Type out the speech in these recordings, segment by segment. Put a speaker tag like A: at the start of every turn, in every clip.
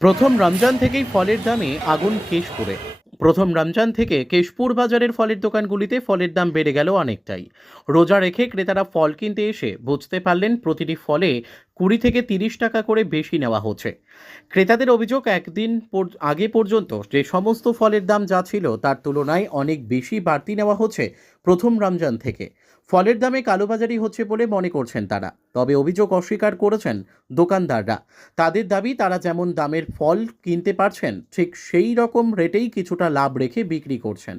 A: প্রথম রমজান থেকেই ফলের দামে আগুন কেশপুরে। প্রথম রমজান থেকে কেশপুর বাজারের ফলের দোকানগুলিতে ফলের দাম বেড়ে গেল অনেকটাই। রোজা রেখে ক্রেতারা ফল কিনতে এসে বুঝতে পারলেন প্রতিটি ফলে কুড়ি থেকে তিরিশ টাকা করে বেশি নেওয়া হচ্ছে। ক্রেতাদের অভিযোগ, একদিন আগে পর্যন্ত যে সমস্ত ফলের দাম যা ছিল তার তুলনায় অনেক বেশি বাড়তি নেওয়া হচ্ছে প্রথম রমজান থেকে। ফলের দামে কালোবাজারি হচ্ছে বলে মনে করছেন তারা। তবে অভিযোগ অস্বীকার করেছেন দোকানদাররা। তাদের দাবি, তারা যেমন দামের ফল কিনতে পারছেন, ঠিক সেই রকম রেটেই কিছুটা লাভ রেখে বিক্রি করছেন।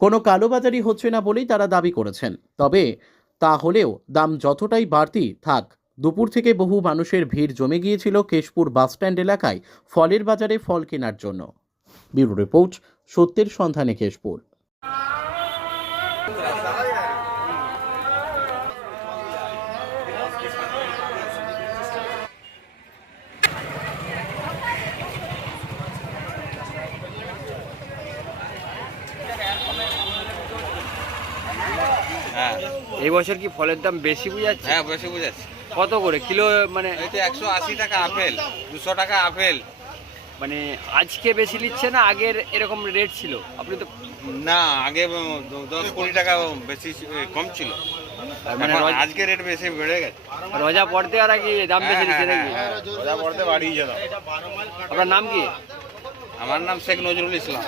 A: কোনো কালোবাজারি হচ্ছে না বলেই তারা দাবি করেছেন। তবে তা হলেও দাম যতটাই বাড়তি থাক দুপুর থেকে বহু মানুষের ভিড় জমে গিয়েছিল কেশপুর বাসস্ট্যান্ড এলাকায় ফলের বাজারে ফল কেনার জন্য। ব্যুরো রিপোর্ট সত্যের সন্ধানে কেশপুর।
B: হ্যাঁ।
C: এই বছর কি ফলের দাম বেশি বুঝাচ্ছে?
B: হ্যাঁ বসে বুঝাচ্ছি।
C: কত করে? কিলো মানে
B: এটা একশো আশি টাকা আপেল দুশো টাকা আপেল।
C: মানে আজকে বেশি নিচ্ছে না? আগের এরকম রেট ছিল? আপনি তো
B: না আগে দশ কুড়ি টাকা বেশি কম ছিল।
C: মানে
B: আজকে রেট বেশি বেড়ে গেছে।
C: রোজা পড়তে আর কি দাম বেশি নিচ্ছে নাকি?
B: হ্যাঁ, হ্যাঁ, রোজা পড়তে বাড়িয়ে যেত
C: আপনার নাম কি?
B: আমার নাম শেখ নজরুল ইসলাম।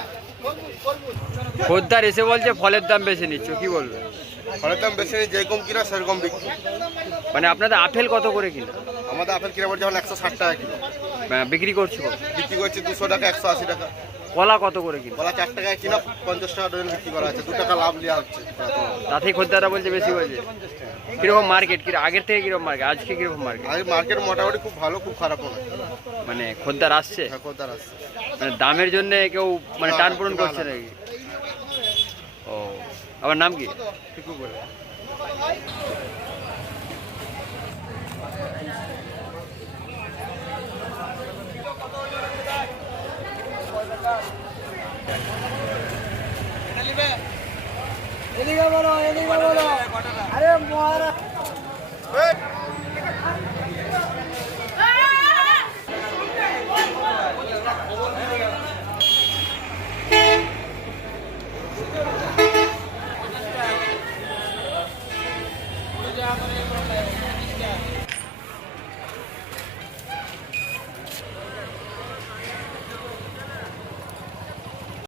C: খদ্দার এসে বলছে ফলের দাম বেশি নিচ্ছ। কি বলবে?
D: ফলের দাম বেশি যেরকম কিনা সেরকম বিক্রি।
C: মানে আপনাদের আপেল কত করে কিলো?
D: আমাদের আপেল কিনা পড়ছে এখন একশো ষাট টাকা কিলো।
C: বিক্রি করছ কত?
D: বিক্রি করছে দুশো টাকা একশো আশি টাকা।
C: কলা কত করে কিলো?
D: কলা চার টাকায় কিনা পঞ্চাশ টাকা ডজন বিক্রি করা আছে দু টাকা লাভ নেওয়া হচ্ছে।
C: তাতেই খদ্দাররা বলছে বেশি বলছে। কীরকম মার্কেট কি আগের থেকে কীরকম মার্কেট আজকে কীরকম মার্কেট
D: আর মার্কেট মোটামুটি খুব ভালো খুব খারাপ না
C: মানে খদ্দার আসছে?
D: ঠাকুরদার আসছে।
C: মানে দামের জন্য কেউ মানে টান পূরণ করছে
D: না।
C: নাকি? ও আবার নাম কি?
D: ঠিকই বলে।
E: এদিকে বলো এদিকে বলো আরে মহারাজ Yeah, I'm gonna